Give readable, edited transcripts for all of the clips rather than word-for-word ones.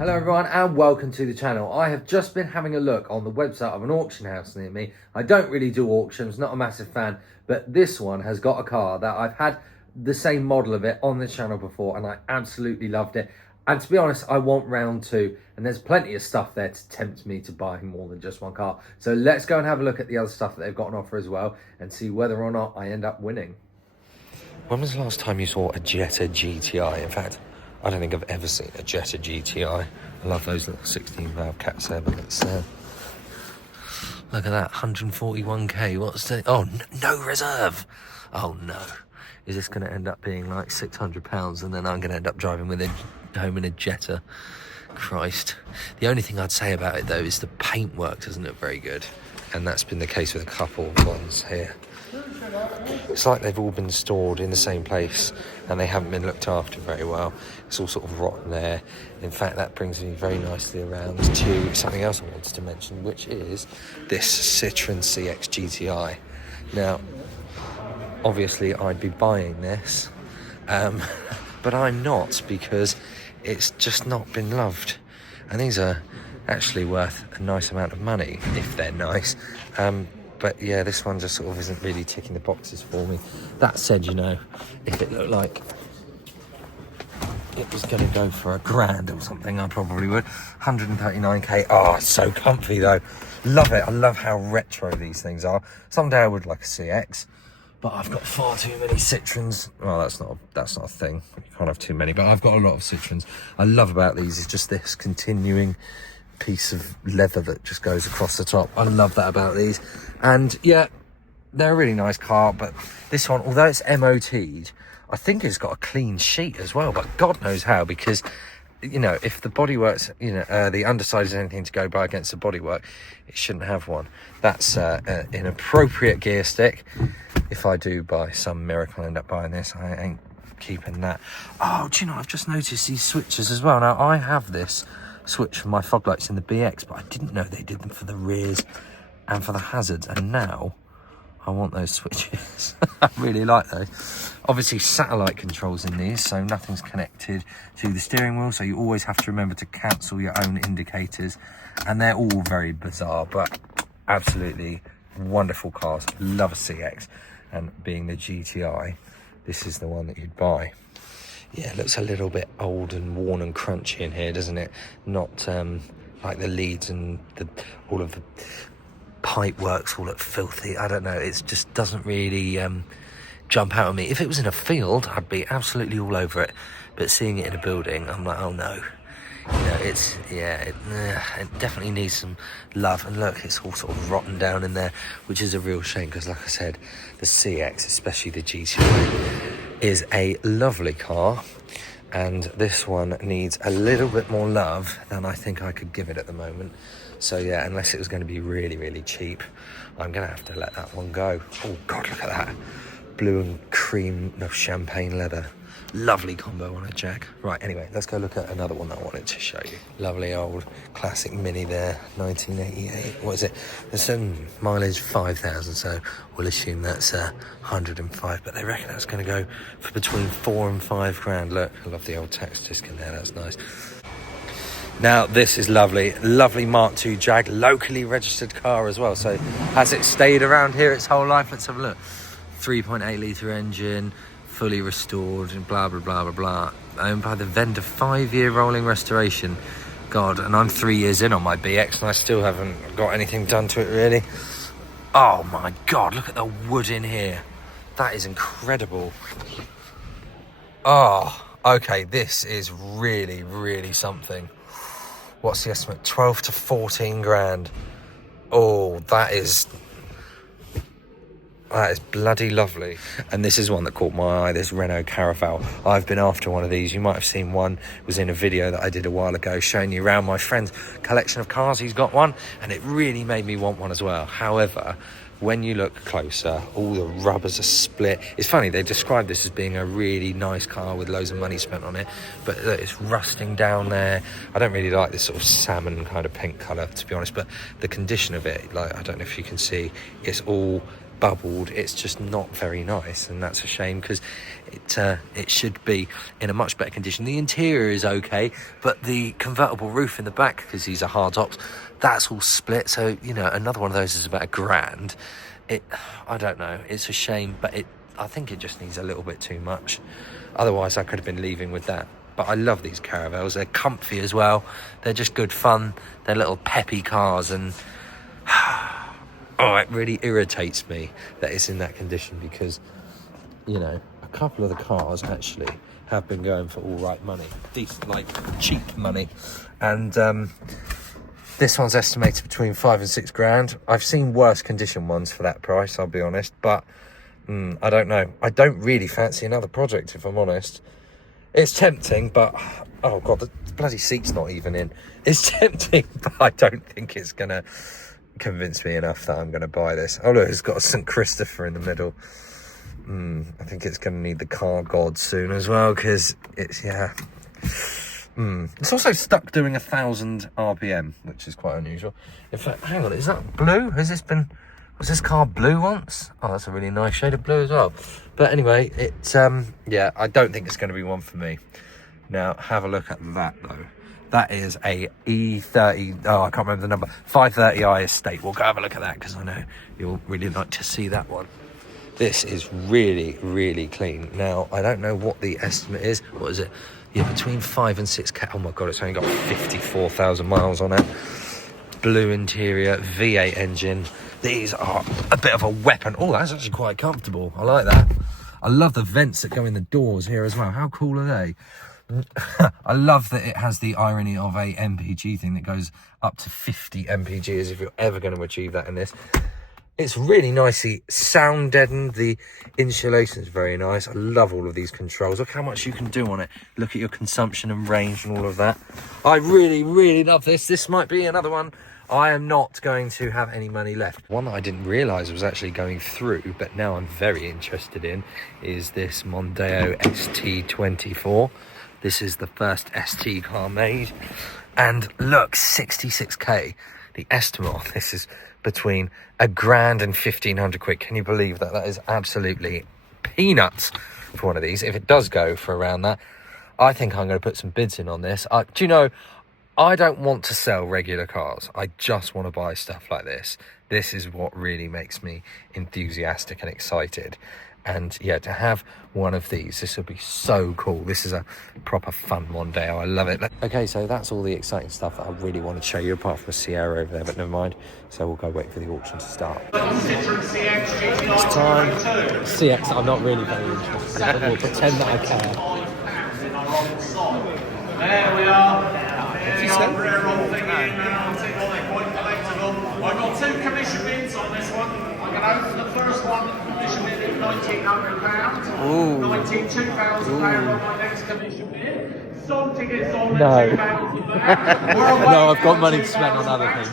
Hello everyone and welcome to the channel. I have just been having a look on the website of an auction house near me. I don't really do auctions, not a massive fan, but this one has got a car that I've had the same model of it on the channel before and I absolutely loved it. And to be honest, I want round two, and there's plenty of stuff there to tempt me to buy more than just one car. So let's go and have a look at the other stuff that they've got on offer as well and see whether or not I end up winning. When was the last time you saw a Jetta GTI? In fact, I don't think I've ever seen a Jetta GTI. I love those little 16-valve cat 7s. Look at that, 141k. What's the... Oh, no reserve. Oh, no. Is this going to end up being like £600 and then I'm going to end up driving with it home in a Jetta? Christ. The only thing I'd say about it, though, is the paintwork doesn't look very good. And that's been the case with a couple of ones here. It's like they've all been stored in the same place and they haven't been looked after very well. It's all sort of rotten there. In fact, that brings me very nicely around to something else I wanted to mention, which is this Citroen CX GTI. Now, obviously I'd be buying this, but I'm not, because it's just not been loved. And these are actually worth a nice amount of money, if they're nice. But yeah, this one just sort of isn't really ticking the boxes for me. That said, you know, if it looked like it was going to go for £1,000 or something, I probably would. 139k. Oh, it's so comfy though. Love it. I love how retro these things are. Someday I would like a CX, but I've got far too many Citroens. Well, that's not a thing. You can't have too many, but I've got a lot of Citroens. I love about these is just this continuing piece of leather that just goes across the top. I love that about these. And yeah, they're a really nice car, but this one, although it's MOT'd, I think it's got a clean sheet as well, but God knows how, because, you know, if the bodywork's, you know, the underside is anything to go by against the bodywork, it shouldn't have one. That's an appropriate gear stick. If I do by some miracle end up buying this, I ain't keeping that. Oh, do you know, I've just noticed these switches as well. Now, I have this switch for my fog lights in the BX, but I didn't know they did them for the rears and for the hazards, and now I want those switches. I really like those. Obviously satellite controls in these, so nothing's connected to the steering wheel, so you always have to remember to cancel your own indicators, and they're all very bizarre, but absolutely wonderful cars. Love a CX, and being the GTI, this is the one that you'd buy. Yeah, it looks a little bit old and worn and crunchy in here, doesn't it? Not like the leads and all of the pipe works all look filthy. I don't know, it just doesn't really jump out at me. If it was in a field, I'd be absolutely all over it. But seeing it in a building, I'm like, oh no. You know, it's, yeah, it definitely needs some love. And look, it's all sort of rotten down in there, which is a real shame, because like I said, the CX, especially the GTI, is a lovely car, and this one needs a little bit more love than I think I could give it at the moment. So yeah, unless it was going to be really, really cheap, I'm going to have to let that one go. Oh God, look at that. Blue and cream, no, champagne leather. Lovely combo on a Jag. Right, anyway, let's go look at another one that I wanted to show you. Lovely old classic Mini there, 1988. What is it? There's some mileage 5,000, so we'll assume that's 105. But they reckon that's going to go for between £4,000 and £5,000. Look, I love the old tax disc in there. That's nice. Now, this is lovely. Lovely Mark II Jag, locally registered car as well. So has it stayed around here its whole life? Let's have a look. 3.8 litre engine, fully restored, and blah, blah, blah, blah, blah. Owned by the vendor, 5-year rolling restoration. God, and I'm 3 years in on my BX and I still haven't got anything done to it, really. Oh my God, look at the wood in here. That is incredible. Oh, okay, this is really, really something. What's the estimate? 12 to 14 grand. Oh, that is bloody lovely. And this is one that caught my eye, this Renault Caraval. I've been after one of these. You might have seen one. It was in a video that I did a while ago showing you around my friend's collection of cars. He's got one, and it really made me want one as well. However, when you look closer, all the rubbers are split. It's funny, they describe this as being a really nice car with loads of money spent on it, but look, it's rusting down there. I don't really like this sort of salmon kind of pink colour, to be honest, but the condition of it, like, I don't know if you can see, it's all bubbled. It's just not very nice, and that's a shame because it should be in a much better condition. The interior is okay, but the convertible roof in the back, because these are hard tops, that's all split. So, you know, another one of those is about £1,000. I don't know, it's a shame, but I think it just needs a little bit too much. Otherwise I could have been leaving with that. But I love these Caravels. They're comfy as well. They're just good fun. They're little peppy cars, and oh, it really irritates me that it's in that condition, because, you know, a couple of the cars actually have been going for all right money, decent, like cheap money, and this one's estimated between £5,000 and £6,000. I've seen worse condition ones for that price, I'll be honest, but I don't know. I don't really fancy another project, if I'm honest. It's tempting, but oh god, the bloody seat's not even in. It's tempting, but I don't think it's gonna convince me enough that I'm gonna buy this. Oh look, it's got a St. Christopher in the middle. I think it's gonna need the car god soon as well, because it's, yeah. It's also stuck doing 1,000 RPM, which is quite unusual. In fact, hang on, is that blue? Was this car blue once? Oh, that's a really nice shade of blue as well. But anyway, it's, yeah, I don't think it's going to be one for me. Now, have a look at that, though. That is a E30, oh, I can't remember the number, 530i Estate. We'll go have a look at that, because I know you'll really like to see that one. This is really, really clean. Now, I don't know what the estimate is. What is it? Yeah, between 5 and 6K. Oh my God, it's only got 54,000 miles on it. Blue interior, V8 engine. These are a bit of a weapon. Oh, that's actually quite comfortable. I like that. I love the vents that go in the doors here as well. How cool are they? I love that it has the irony of a MPG thing that goes up to 50 MPG, as if you're ever going to achieve that in this. It's really nicely sound deadened. The insulation is very nice. I love all of these controls. Look how much you can do on it. Look at your consumption and range and all of that. I really, really love this. This might be another one. I am not going to have any money left. One that I didn't realise was actually going through, but now I'm very interested in, is this Mondeo ST24. This is the first ST car made. And look, 66k. The estimate on this is between £1,000 and 1,500 quid. Can you believe that? That is absolutely peanuts for one of these. If it does go for around that, I think I'm going to put some bids in on this. Do you know, I don't want to sell regular cars. I just want to buy stuff like this. This is what really makes me enthusiastic and excited. And yeah, to have one of these, this would be so cool. This is a proper fun Mondeo. I love it. Okay, so that's all the exciting stuff that I really wanted to show you, apart from the Sierra over there, but never mind. So we'll go wait for the auction to start. It's time. CX, I'm not really very interested, but we'll pretend that I care. There we are. What's he say? I've got 2 commission bids on this one. I'm going to open the first one, commission bid at £1,900. Ooh. £92,000 on my next commission bid. Some tickets on No. £2,000. No, I've got money to spend on other things.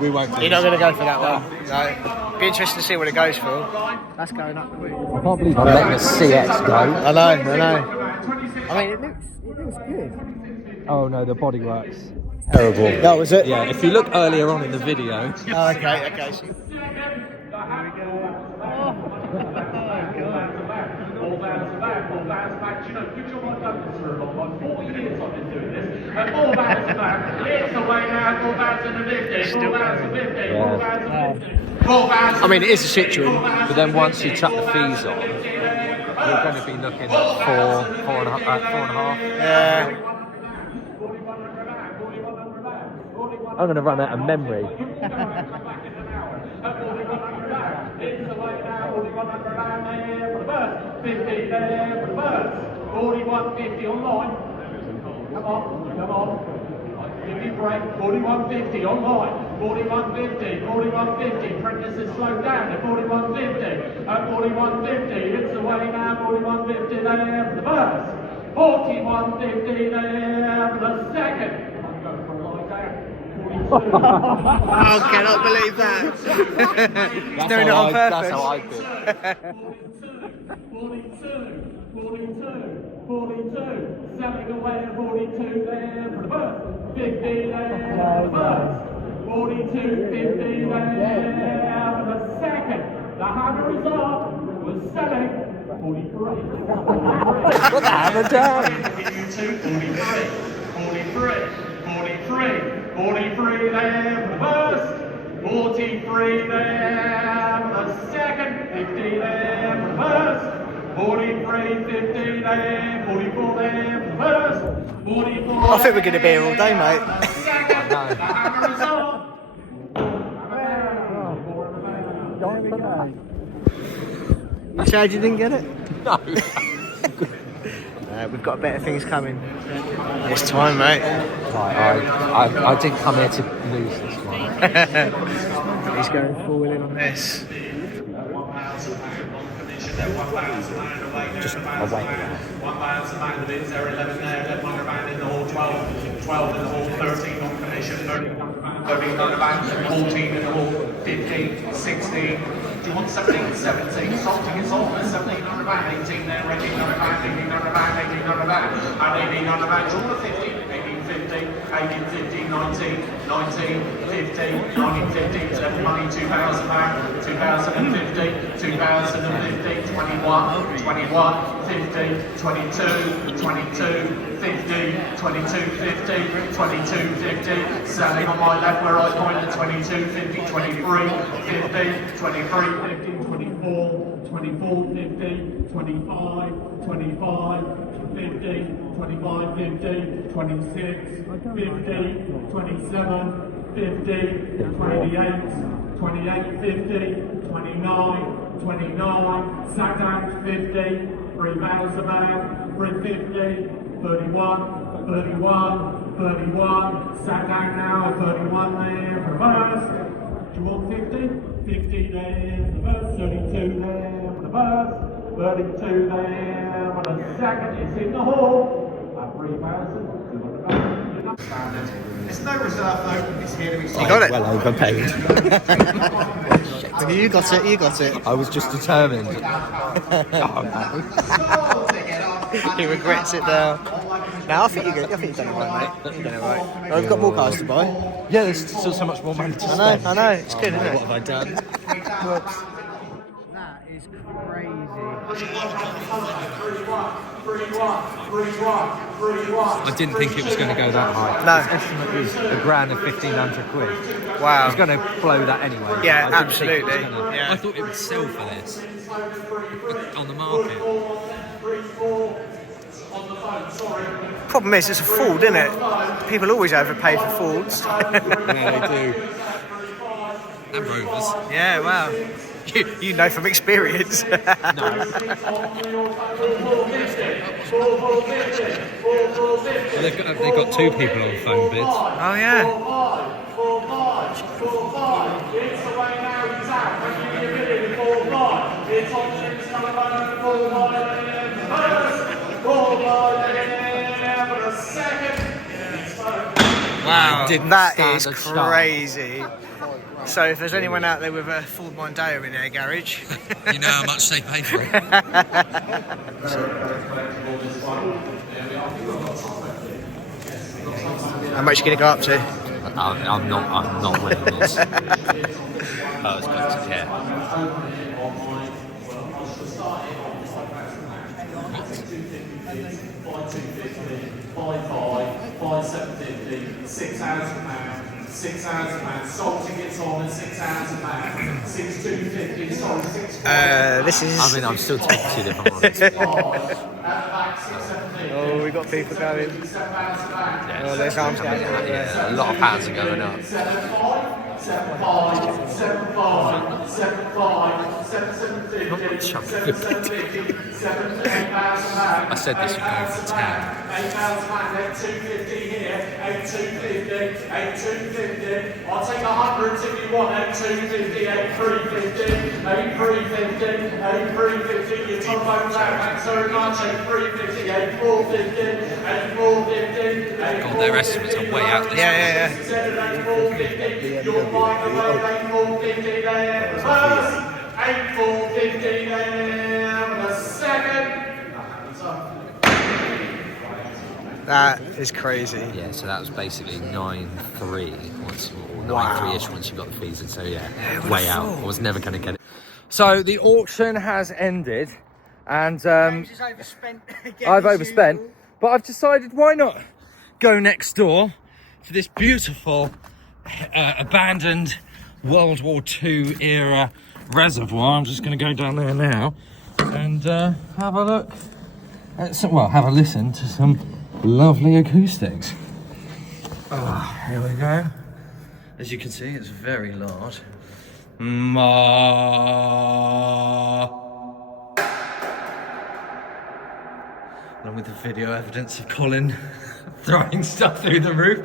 We won't do You're not this. going to go for that one? No. Be interesting to see what it goes for. That's going up quick. I can't believe I'm letting the CX go. I know. I mean, it looks good. Oh no, the bodywork's terrible. That was it? Yeah, if you look earlier on in the video. Oh, okay. So, I mean, it is a Citroen. But then once you chuck the fees on, you're going to be looking at four and a half. Yeah. I'm going to run out of memory. £41.50 online. Come on. Give me a break. £41.50 online. £41.50. Prentices slow down at £41.50. At £41.50. It's away now. £41.50 there for the first. £41.50 there for the second. I cannot believe that. He's doing it on purpose. That's how I feel. 42, selling away at 42 there for the first, 50 there for the first, 42, 50 there for the second, The hammer is up. We're selling 43. Put the hammer down. 43 there for the first, 43 there for the second, 50 there for the first, 43, 50 there, 44 there for the first, 44 I think we're going to be here all day, mate. the second, the hammer is on. You said you didn't get it? No. We've got better things coming this time, mate. I didn't come here to lose this one. He's going full in on this. Just away. 1,000 back in the bins there, 11 there, 1,100 back in the hall, 12 in the hall, 13 on commission, 13 on the back, 14 in the hall, 15, 16. Do you want 17, 17? Salting is on, 17 on the back, 18 there, 18 on the back, 18 on the back, 18 on the back, and 18 on the back. Do you want 15? 18, 15, 18, 15, 19, 19, 15, 19, 15, 7 money, 2,000 back, 2,050, 2,050, 21, 21, 50, 22, 22, 50, 22, 50, 22, 50, selling on my left where I point at 22, 50, 23, 50, 23, 50, 24, 24, 50, 25, 25, 50, 25, 50, 26, 50, 27, 50, 28, 28, 50, 29, 29, sat down 50, 3,000 back, 350, 31, 31, 31, sat down now, 31 there, reverse. Do you want 50? 50 there, reverse, 32 there, for the first, 32 there, for the second, it's in the hall, at 3,000, It's no reserve though, it's here to be You got it? Well overpaid. You got it, you got it. I was just determined. He regrets it now. No, I think you've done it right, mate. You've done it right. Well, we've got more cars to buy. Yeah, there's still so much more money to spend. I know, it's good, isn't it? What have I done? That is crazy. I didn't think it was going to go that high. No. Its estimate was a grand of 1,500 quid. Wow. It's going to blow that anyway. Yeah, I didn't think it was absolutely. gonna- Yeah. I thought it would sell for this on the market. Problem is, it's a Ford, isn't it? People always overpay for Fords. Yeah, they do. And Rovers. Yeah, wow. You know from experience. No. Well, they've got two people on phone bids. Oh, yeah. 4-5. It's the way now he's out. When you give it in 4-5. It's on Jim's telephone. 4-5 there. 4-5 there for the second. Wow, Didn't that stand is a chance. crazy. So if there's anyone out there with a Ford Mondeo in their garage, You know how much they paid for it. how much are you going to go up to? I'm not winning this. Oh, it's got to, yeah. £6,000. Salting gets on at £6,000. 6,250. Sorry, 6. This is... I mean, I'm still tempted if I'm honest. Oh, we got people going. Oh, there's arms going. Yeah, a lot of hands are going up. 7,500. 7,50. I said this would go for 10. 8,000 back there, 250 here, 8,250, 8,250. I'll take 100 if you want, 8,250, 8,350, 8,350, 8,350. Your trombone's out, thanks very much, 8,350, 8,450, 8,450, 8,450. God, their estimates are way out this. Yeah. 8,450, you're buying away, 8,450 there, the first, 8,450 there, the second. That is crazy. Yeah, so that was basically 9.3 once, or 9.3ish once you got the fees in. So yeah, way out. I was never going to get it. So the auction has ended, and James is overspent again, I've as overspent, usual. but I've decided why not go next door to this beautiful abandoned World War II era reservoir. I'm just going to go down there now and have a look at have a listen to some lovely acoustics. Oh, here we go. As you can see, it's very large. Along with the video evidence of Colin throwing stuff through the roof.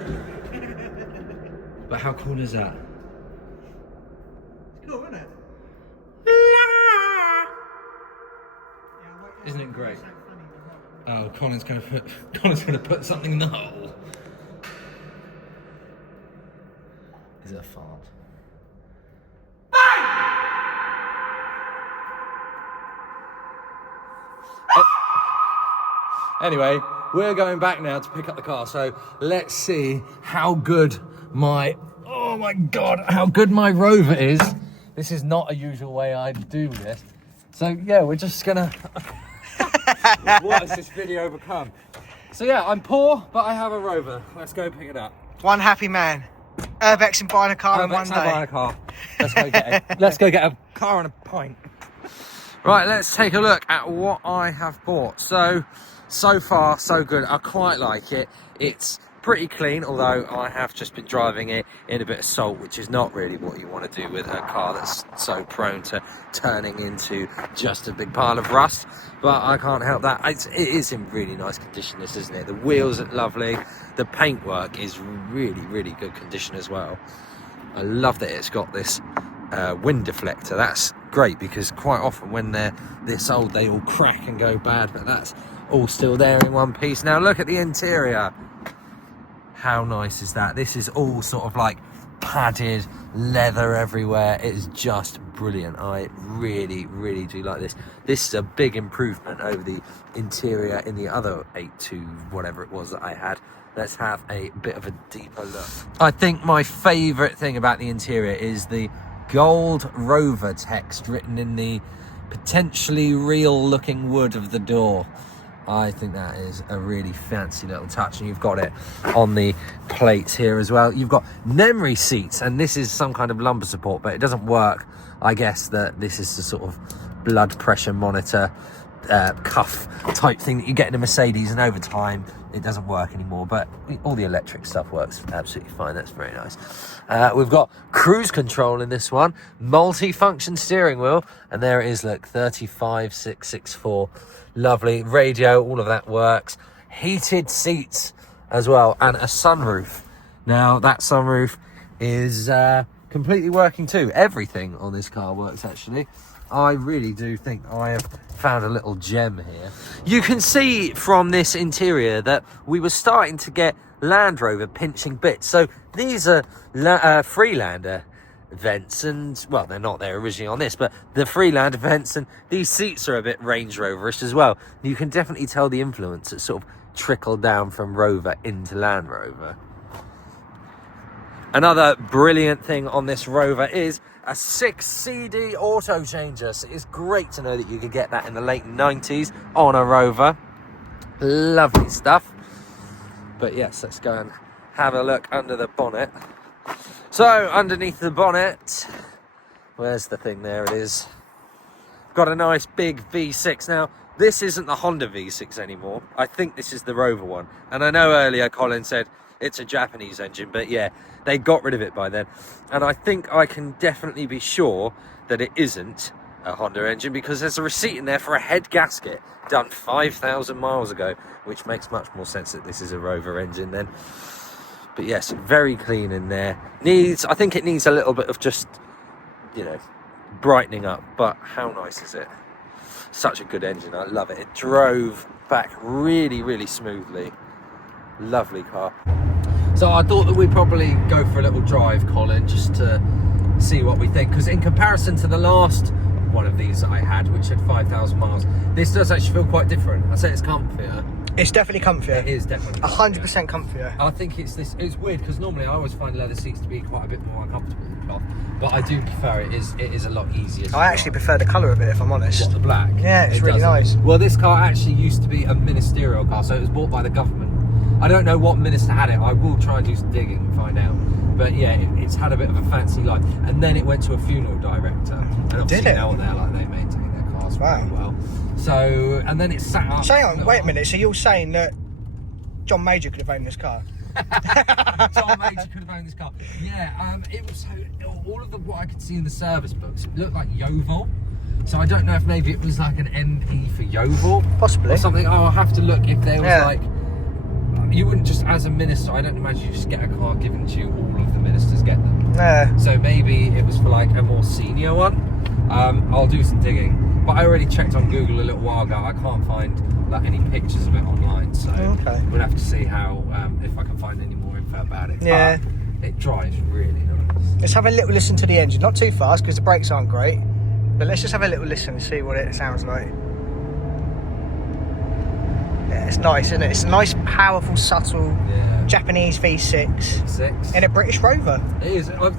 But how cool is that? It's cool, isn't it? Isn't it great? Oh, Colin's gonna put something in the hole. Is it a fart? Anyway, we're going back now to pick up the car, so let's see how good oh my god, how good my Rover is. This is not a usual way I do this. So yeah, we're just gonna... What has this video become? So yeah, I'm poor, but I have a Rover. Let's go pick it up. One happy man. Urbex and buying a car in one day. Buying a car. Let's go get it. Let's go get a car and a pint. Right, let's take a look at what I have bought. So far, so good. I quite like it. It's pretty clean, although I have just been driving it in a bit of salt, which is not really what you want to do with a car that's so prone to turning into just a big pile of rust. But I can't help that. It is in really nice condition, this, isn't it? The wheels are lovely. The paintwork is really, really good condition as well. I love that it's got this wind deflector. That's great, because quite often when they're this old, they all crack and go bad, but that's all still there in one piece. Now look at the interior. How nice is that? This is all sort of like padded leather everywhere. It is just brilliant. I really, really do like this. This is a big improvement over the interior in the other 8.2 whatever it was that I had. Let's have a bit of a deeper look. I think my favourite thing about the interior is the gold Rover text written in the potentially real looking wood of the door. I think that is a really fancy little touch, and you've got it on the plates here as well. You've got memory seats, and this is some kind of lumbar support, but it doesn't work. I guess that this is the sort of blood pressure monitor cuff type thing that you get in a Mercedes, and over time it doesn't work anymore, but all the electric stuff works absolutely fine. That's very nice. We've got cruise control in this one, multi-function steering wheel, and there it is, look, 35664. Lovely radio, all of that works. Heated seats as well, and a sunroof. Now that sunroof is completely working too. Everything on this car works, actually. I really do think I have found a little gem here. You can see from this interior that we were starting to get Land Rover pinching bits. So these are Freelander vents, and well, they're not there originally on this, but the Freelander vents, and these seats are a bit Range Roverish as well. You can definitely tell the influence that sort of trickled down from Rover into Land Rover. Another brilliant thing on this Rover is a 6 CD auto changer. So it's great to know that you could get that in the late 90s on a Rover. Lovely stuff. But yes, let's go and have a look under the bonnet. So underneath the bonnet, where's the thing? There it is. Got a nice big V6. Now this isn't the Honda V6 anymore. I think this is the Rover one. And I know earlier Colin said it's a Japanese engine, but yeah, they got rid of it by then. And I think I can definitely be sure that it isn't a Honda engine, because there's a receipt in there for a head gasket done 5,000 miles ago, which makes much more sense that this is a Rover engine then. But yes, very clean in there. I think it needs a little bit of just, you know, brightening up, but how nice is it? Such a good engine, I love it. It drove back really, really smoothly. Lovely car. So I thought that we'd probably go for a little drive, Colin, just to see what we think, because in comparison to the last one of these that I had, which had 5,000 miles, this does actually feel quite different. I'd say it's comfier. It's definitely comfier. It is definitely 100% comfier. I think it's weird, because normally I always find leather seats to be quite a bit more uncomfortable. cloth, but I do prefer it. It is a lot easier to I actually drive. prefer the colour of it, if I'm honest. What, the black? Yeah, it's It really doesn't. nice. Well, this car actually used to be a ministerial car, so it was bought by the government. I don't know what minister had it. I will try and do some digging and find out. But yeah, it's had a bit of a fancy life. And then it went to a funeral director. And obviously Did it? now they're like, they maintain their cars very well. So, and then it sat up. So hang on, wait a minute. So you're saying that John Major could have owned this car? John Major could have owned this car. Yeah, it was all of what I could see in the service books, it looked like Yeovil. So I don't know if maybe it was like an MP for Yeovil. Possibly. Or something. Oh, I'll have to look if there was Yeah. like... You wouldn't just, as a minister, I don't imagine you just get a car given to you, all of the ministers get them. Yeah. So maybe it was for like a more senior one. I'll do some digging. But I already checked on Google a little while ago. I can't find like any pictures of it online. So Okay. we'll have to see how, if I can find any more info about it. Yeah. But it drives really nice. Let's have a little listen to the engine. Not too fast because the brakes aren't great. But let's just have a little listen and see what it sounds like. Yeah, it's nice, isn't it? It's a nice, powerful, subtle Japanese V6 6. in a British Rover. It is. I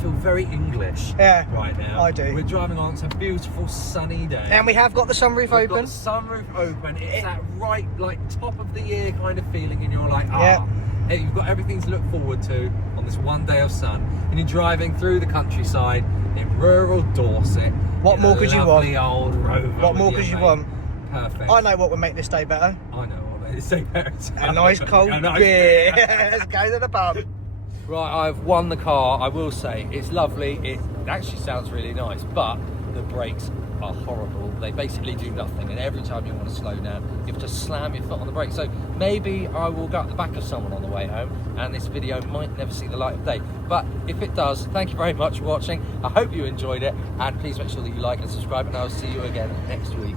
feel very English right now. I do. We're driving on, it's a beautiful sunny day. And we have got the sunroof We've got open. the sunroof open. It's that right, like, top of the year kind of feeling, and you're like, hey, you've got everything to look forward to on this one day of sun. And you're driving through the countryside in rural Dorset. What more could you want? Lovely old Rover. What more could you want? Perfect. I know what would make this day better. I know what made it so better. A nice cold beer. Let's go to the pub. Right, I've won the car. I will say it's lovely. It actually sounds really nice, but the brakes are horrible. They basically do nothing, and every time you want to slow down, you have to slam your foot on the brake. So maybe I will go at the back of someone on the way home, and this video might never see the light of day. But if it does, thank you very much for watching. I hope you enjoyed it, and please make sure that you like and subscribe, and I'll see you again next week.